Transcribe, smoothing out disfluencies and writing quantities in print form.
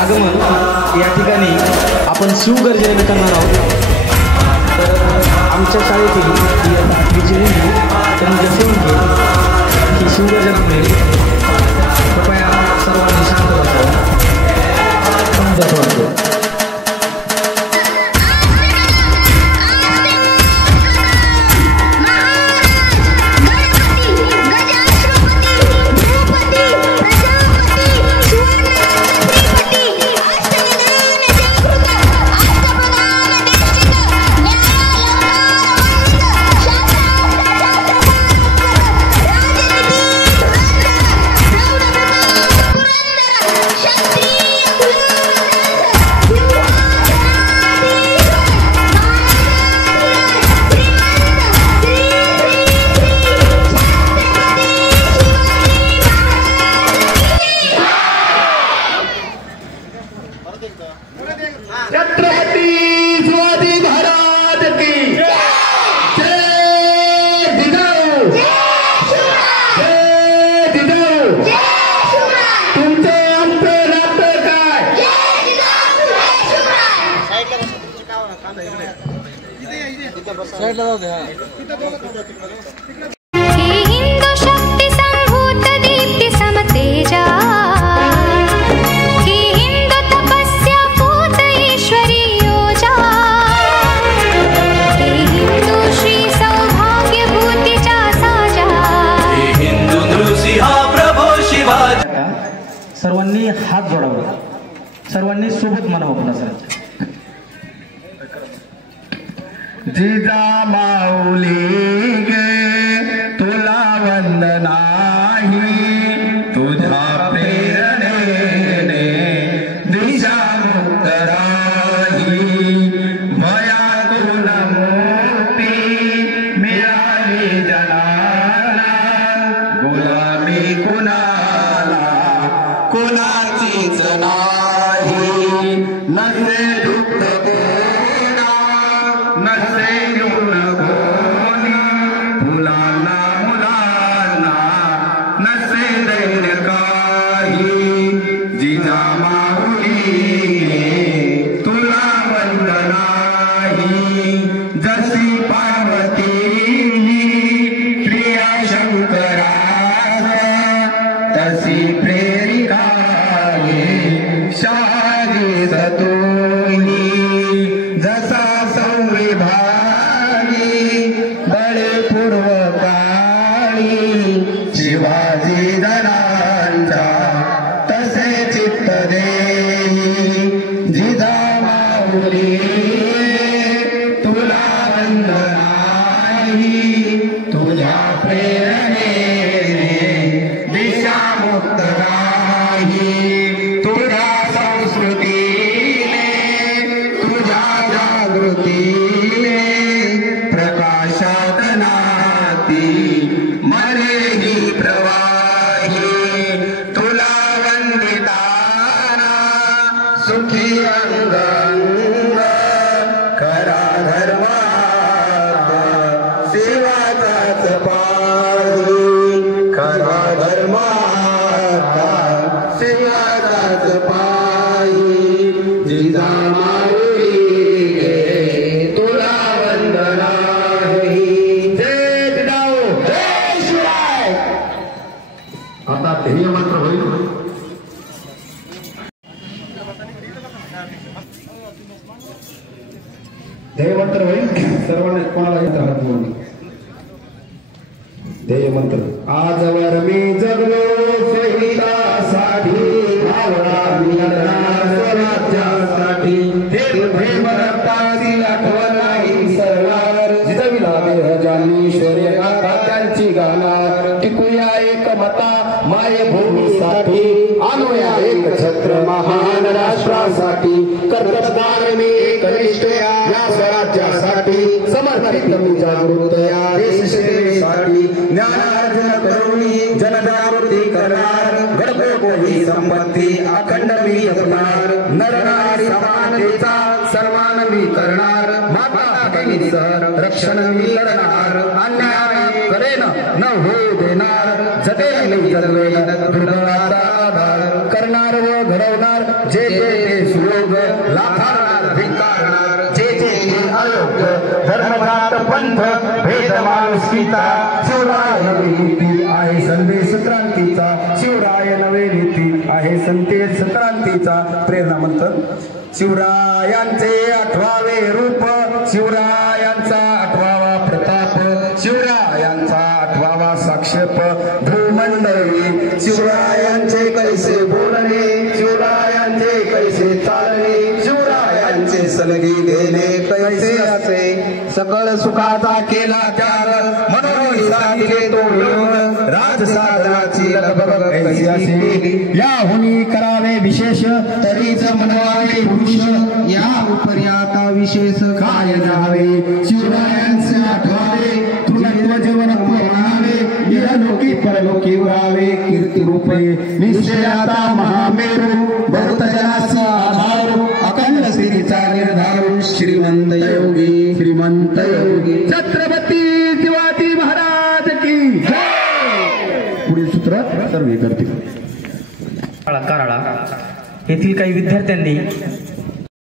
आगमन या ठिकाणी आपण शिवगर्जनेने करणार आहोत। तर आमच्या शाळेतील विजयी त्यांनी जसे की शिवगर्जना मिळेल, कृपया सर्वांनी शांत बसावं। सर्वांनी हात जोडावे, सर्वांनी सोबत म्हणावं पुन्हा सर। जिजामाऊली गे तुला वंदनाही, तुझ्या प्रेरणेने दिशा मुक्त राही, भयातून मुक्ती मिळाली जनाला, गुलामी कुणाला कुणाचीच नाही, नसे दुःख कोणा नसे येऊन कोणी, मुलांना मुलांना नसे दैन्य काही, जिजामाऊली तुला वंदनाही, जशी पार्वती प्रिया शंकरास, तशी प्रेरिका शाही सतोही, जसा संविभागी बळे पूर्व काळी, शिवाजी धनांचा तसे चित्त देई, जिजामाऊली तुला वंदनाही, तुझ्या प्रेरणेने दिशा मुक्त राही, तुझ्या संस्कृतीने तुझ्या जागृतीने प्रकाशात नाती मरेही प्रवाही, तुला वंदिताना सुखी अंग अंग, खरा धर्मात सेवाचाच पाही, खरा धर्मात सेवाचाच पाही, जिजामाऊली गे तुला वंदनाही, जय जिजाऊ जय शिवराय। आता ध्येय मंत्र होईल। ध्येय मंत्र होईल, सर्वांनी कोणाला येत हात जोडून ध्येय मंत्र। आजवर मी जगलो शहीदासाठी, भावना मिळणार स्वराज्यासाठी, हे मरताची आठवण नाही सरणार, जिजविला देह ज्ञानेश्वरी गाथा त्यांची गाणार, टिकूया एक मता मायभूमीसाठी, आणूया एक छत्र महान राष्ट्रासाठी, कर्तव्यदान मी एकनिष्ठ या स्वराज्यासाठी, समर्पित मी जागृत या देशसेवेसाठी, ज्ञानार्जन करुणी जनजागृती करणार, गडकोटी संपत्ती अखंड मी जपणार, नरनारी समानतेचा सर्वान मी करणार, माता भगिनीचं रक्षण मी करणार, अन्याय करेन न होऊ देणार, जगेल मी जगवेल दुर्दळाचा आधार करणार व घडवणार, जे धारणार धिक्कारणार जे जे हे अयोग्य धर्मजात पंथ भेद माणुसकीचा शिवराय नवे नीती आहे संदेश क्रांतीचा शिवराय नवे नीती आहे संदेश क्रांतीचा प्रेरणा मंथन शिवरायांचे 8वे रूप शिवरायांचा 8वा प्रताप शिवरायांचा 8वा साक्षेप भूमंडळी शिवरायांचे कैसे बोलणे शिवरायांचे कैसे चालणे शिवरायांचे सलगी देणे कैसे असे सकळ सुखाचा केला त्याग म्हणून साधिले तो योग राजसाधनाची लगबग कैसी असे याहुनी करावे विशेष तरीच मनवावे पुरुष या उपरी आता विशेष काय जावे शिवरायांचे आठवावे तुझ्या जीवनत्व म्हणावे इहलोकी परलोकी उरावे कीर्ती रूपे निश्चयाता महामेरू बहुत जनाचा आधार अखंड स्थितीचा निर्धार श्रीमंत योगी छत्रपती शिवाजी महाराज की जय। पुढील सूत्र सर्वे करतील। कराडा येथील काही विद्यार्थ्यांनी